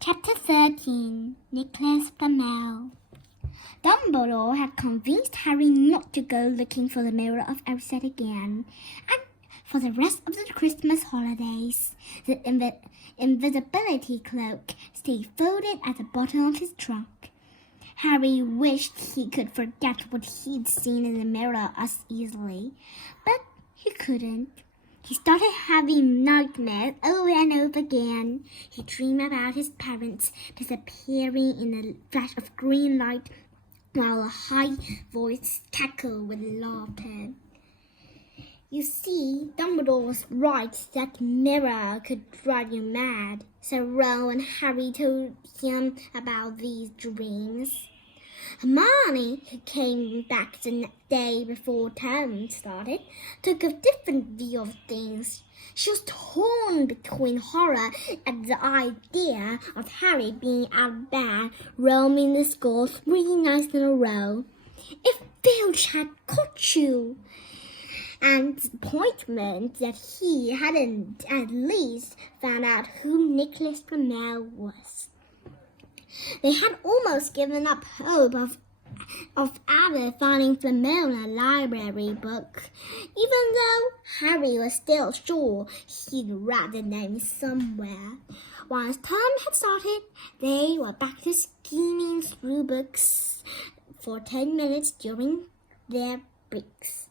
Chapter 13 Nicholas Flamel. Dumbledore had convinced Harry not to go looking for the Mirror of Erised again, and for the rest of the Christmas holidays, the invisibility cloak stayed folded at the bottom of his trunk. Harry wished he could forget what he'd seen in the mirror as easily, but he couldn't. He started having nightmares over and over again. He dreamed about his parents disappearing in a flash of green light while a high voice cackled with laughter. You see, Dumbledore was right that mirror could drive you mad, so Ron and Harry told him about these dreams. Hermione, who came back the day before term started, took a different view of things. She was torn between horror at the idea of Harry being out of bed, roaming the school 3 nights in a row. If Filch had caught you, and disappointment that he hadn't at least found out who Nicholas Flamel was. They had almost given up hope of ever finding Flamel in a library book, even though Harry was still sure he'd read the name somewhere. Once term had started, they were back to skimming through books for 10 minutes during their breaks.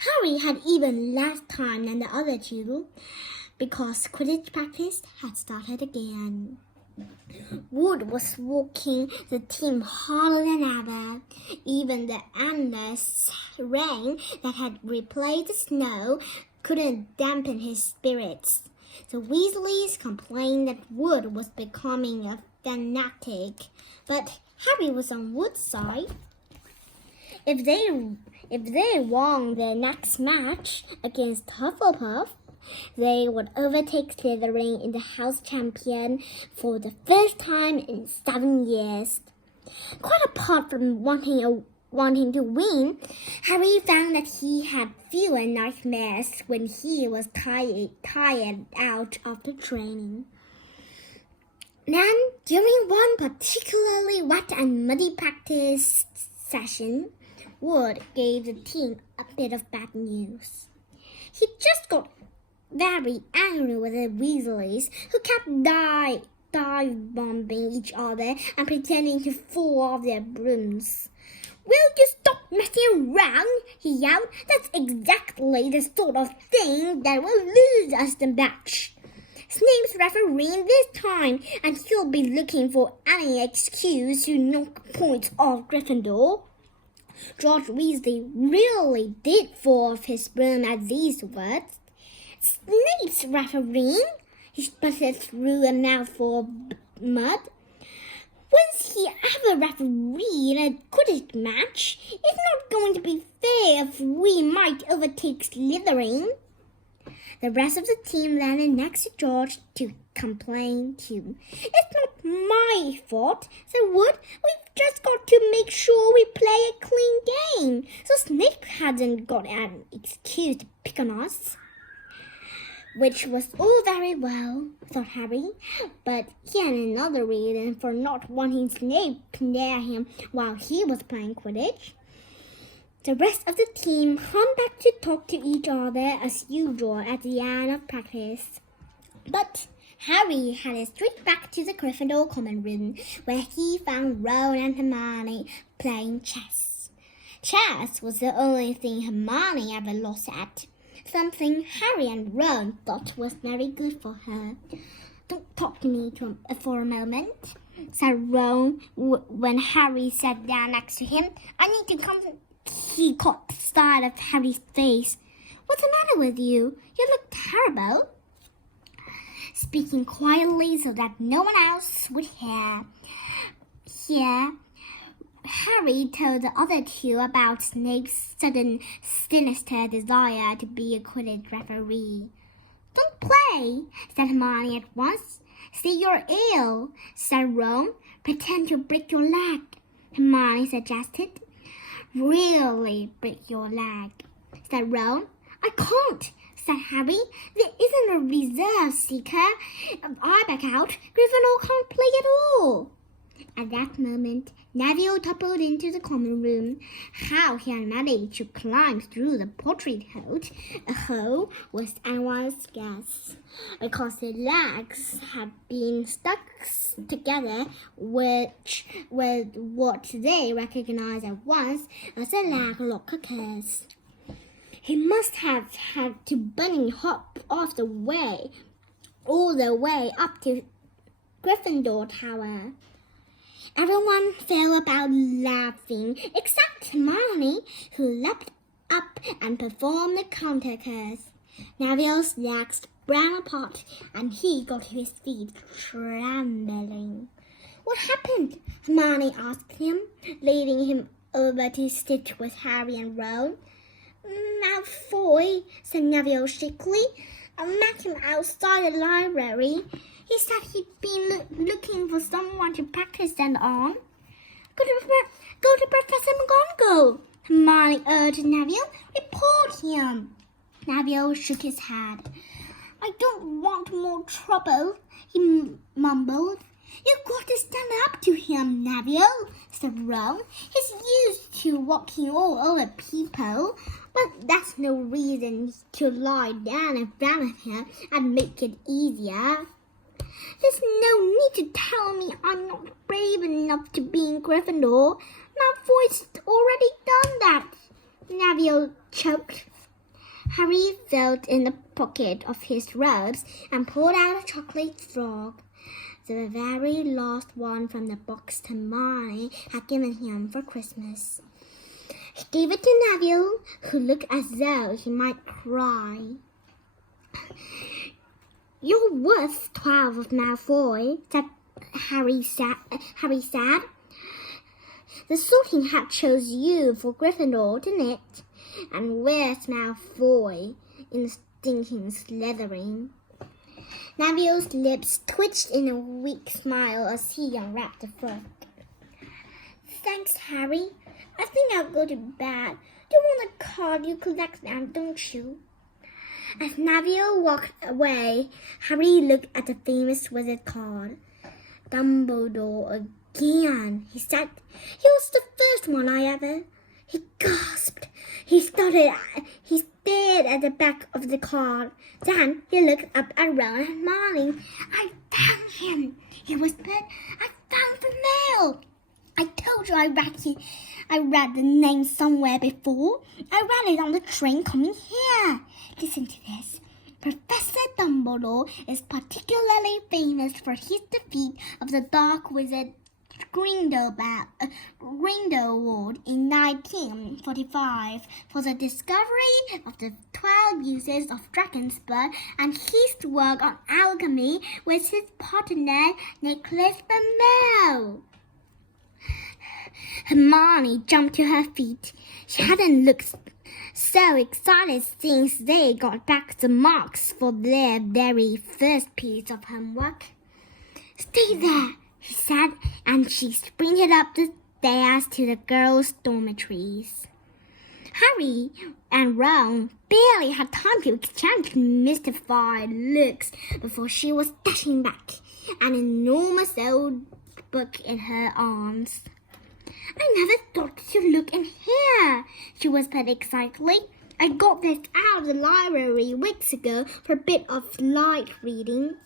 Harry had even less time than the other two, because Quidditch practice had started again. Wood was walking the team harder than ever. Even the endless rain that had replaced the snow couldn't dampen his spirits. The Weasleys complained that Wood was becoming a fanatic, but Harry was on Wood's side. If they won their next match against Hufflepuff, they would overtake Slytherin in the House Champion for the first time in 7 years. Quite apart from wanting to win, Harry found that he had fewer nightmares when he was tired out of the training. Then, during one particularly wet and muddy practice session, Wood gave the team a bit of bad news. He just got very angry with the Weasleys, who kept dive-bombing each other and pretending to fall off their brooms. "Will you stop messing around?" he yelled. "That's exactly the sort of thing that will lose us the match. Snape's refereeing this time, and he'll be looking for any excuse to knock points off Gryffindor." George Weasley really did fall off his broom at these words. "Snape's refereeing?" He sputtered through a mouthful of mud. "When's he ever refereed a Quidditch match? It's not going to be fair if we might overtake Slytherin." The rest of the team landed next to George to complain too. "It's not my fault," said Wood. "We've just got to make sure we play a clean game, so Snape hasn't got an excuse to pick on us." Which was all very well, thought Harry, but he had another reason for not wanting Snape near him while he was playing Quidditch. The rest of the team hung back to talk to each other as usual at the end of practice. But Harry headed straight back to the Gryffindor common room, where he found Ron and Hermione playing chess. Chess was the only thing Hermione ever lost at, something Harry and Ron thought was very good for her. "Don't talk to me for a moment," said Ron when Harry sat down next to him. "I need to come." He caught sight of Harry's face. "What's the matter with you? You look terrible." Speaking quietly so that no one else would hear, Harry told the other two about Snape's sudden sinister desire to be a Quidditch referee. "Don't play," said Hermione at once. "See, you're ill," said Ron. "Pretend to break your leg," Hermione suggested. "Really break your leg," said Ron. "I can't," said Harry. "There isn't a reserve seeker. I back out. Gryffindor can't play at all." At that moment, Neville toppled into the common room. How he had managed to climb through the portrait hole was anyone's guess, because his legs had been stuck together, which was what they recognized at once as a leg locker curse. He must have had to bunny hop all the way up to Gryffindor Tower. Everyone fell about laughing, except Hermione, who leapt up and performed the counter curse. Neville's legs sprang apart, and he got to his feet, trembling. "What happened?" Hermione asked him, leading him over to sit with Harry and Ron. "Malfoy," said Neville shakily. "I met him outside the library. He said he'd been looking for someone to practice that on." Go to Professor McGonagall," Hermione urged Neville. "Report him." Neville shook his head. "I don't want more trouble," he mumbled. "You've got to stand up to him, Neville," said Ron. "He's used to walking all over people, but that's no reason to lie down in front of him and make it easier." "There's no need to tell me I'm not brave enough to be in Gryffindor. Malfoy's already done that," Neville choked. Harry felt in the pocket of his robes and pulled out a chocolate frog, the very last one from the box Hermione had given him for Christmas. He gave it to Neville, who looked as though he might cry. "You're worth 12 of Malfoy," Harry said. "The Sorting Hat chose you for Gryffindor, didn't it? And where's Malfoy in the stinking Slytherin?" Neville's lips twitched in a weak smile as he unwrapped the frog. "Thanks, Harry. I think I'll go to bed. You want a card you collect now, don't you?" As Neville walked away, Harry looked at the famous wizard card. "Dumbledore again," he said. "He was the first one I ever—" He gasped. He stared at the back of the card. Then he looked up at Ron and Hermione. "I found him," he whispered. "I found the mail. I told you I read the name somewhere before. I read it on the train coming here. Listen to this. Professor Dumbledore is particularly famous for his defeat of the Dark Wizard Grindelwald in 1945 for the discovery of the 12 uses of dragon's blood and his work on alchemy with his partner Nicholas Flamel." Hermione jumped to her feet. She hadn't looked so excited since they got back the marks for their very first piece of homework. "Stay there," he said, and she sprinted up the stairs to the girls' dormitories. Harry and Ron barely had time to exchange mystified looks before she was dashing back, an enormous old book in her arms. "I never thought to look in here," she whispered excitedly. "I got this out of the library weeks ago for a bit of light reading."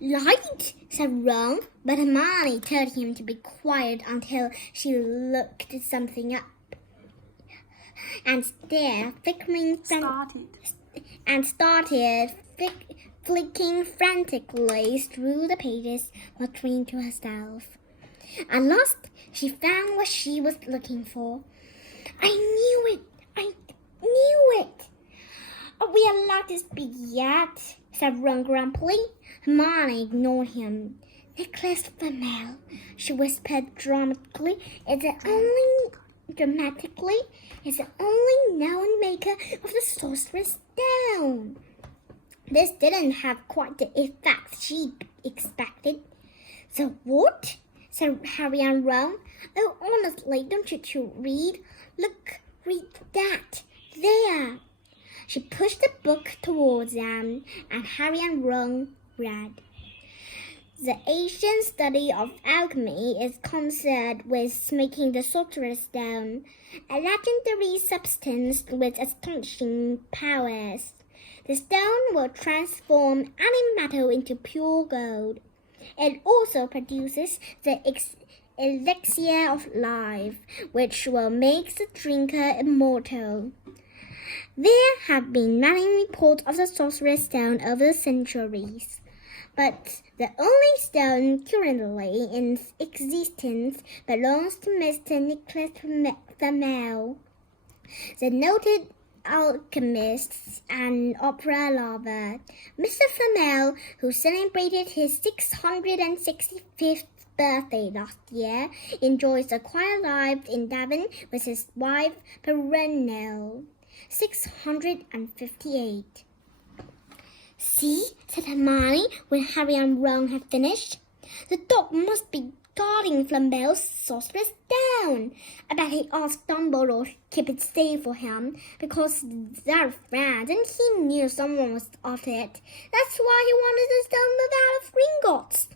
"Light?" said Ron, but Hermione told him to be quiet until she looked something up. And started flicking frantically through the pages, muttering to herself. At last, she found what she was looking for. "I knew it! I knew it!" "Are we allowed to speak yet?" said Ron grumpily. Hermione ignored him. "Nicholas Flamel," she whispered dramatically, is the only known maker of the Sorcerer's Stone." This didn't have quite the effect she expected. "So what?" said Harry and Ron. "Oh, honestly, don't you two read? Look, read that." There! She pushed the book towards them, and Harry and Ron read. The ancient study of alchemy is concerned with making the Sorcerer's Stone, a legendary substance with astonishing powers. The stone will transform any metal into pure gold. It also produces the elixir of life, which will make the drinker immortal. There have been many reports of the Sorcerer's Stone over the centuries, but the only stone currently in existence belongs to Mr. Nicholas Flamel, the noted alchemist and opera lover. Mr. Flamel, who celebrated his 665th birthday last year, enjoys a quiet life in Devon with his wife Perennial, 658. See, said Hermione when Harry and Ron had finished. The dog must be guarding Flamel's Sorcerer's Stone. I bet he asked Dumbledore to keep it safe for him because they're friends and he knew someone was after it. That's why he wanted the stone made out of Gringotts.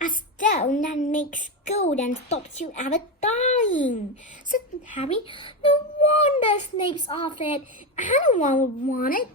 A stone that makes gold and stops you ever dying, said Harry. No wonder Snape's after it. Anyone would want it.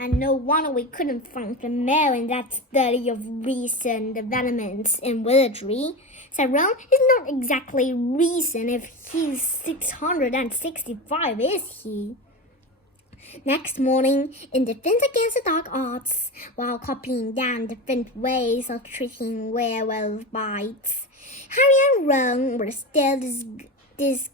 And no wonder we couldn't find Flamel in that study of recent developments in wizardry, said Ron. It's not exactly recent if he's 665, is he? Next morning, in Defense Against the Dark Arts, while copying down different ways of treating werewolf bites, Harry and Ron were still discussing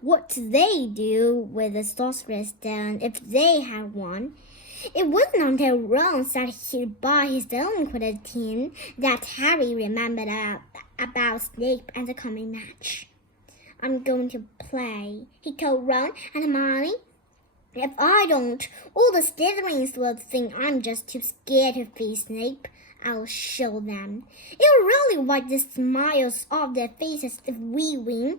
what they do with the Sorcerer's Stone if they had one. It wasn't until Ron said he'd buy his own Quidditch team that Harry remembered about Snape and the coming match. I'm going to play, he told Ron and Hermione. If I don't, all the Slytherins will think I'm just too scared to face Snape. I'll show them. It'll really wipe the smiles off their faces if we win.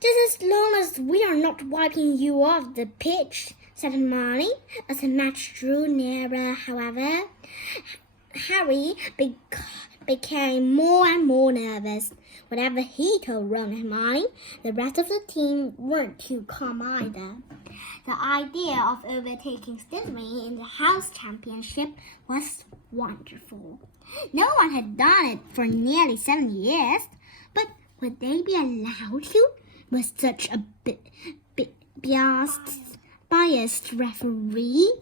Just as long as we are not wiping you off the pitch, said Hermione. As the match drew nearer, however, Harry became more and more nervous. Whatever he told Ron and Hermione, the rest of the team weren't too calm either. The idea of overtaking Slytherin in the House Championship was wonderful. No one had done it for nearly 7 years, but would they be allowed to with such a biased referee?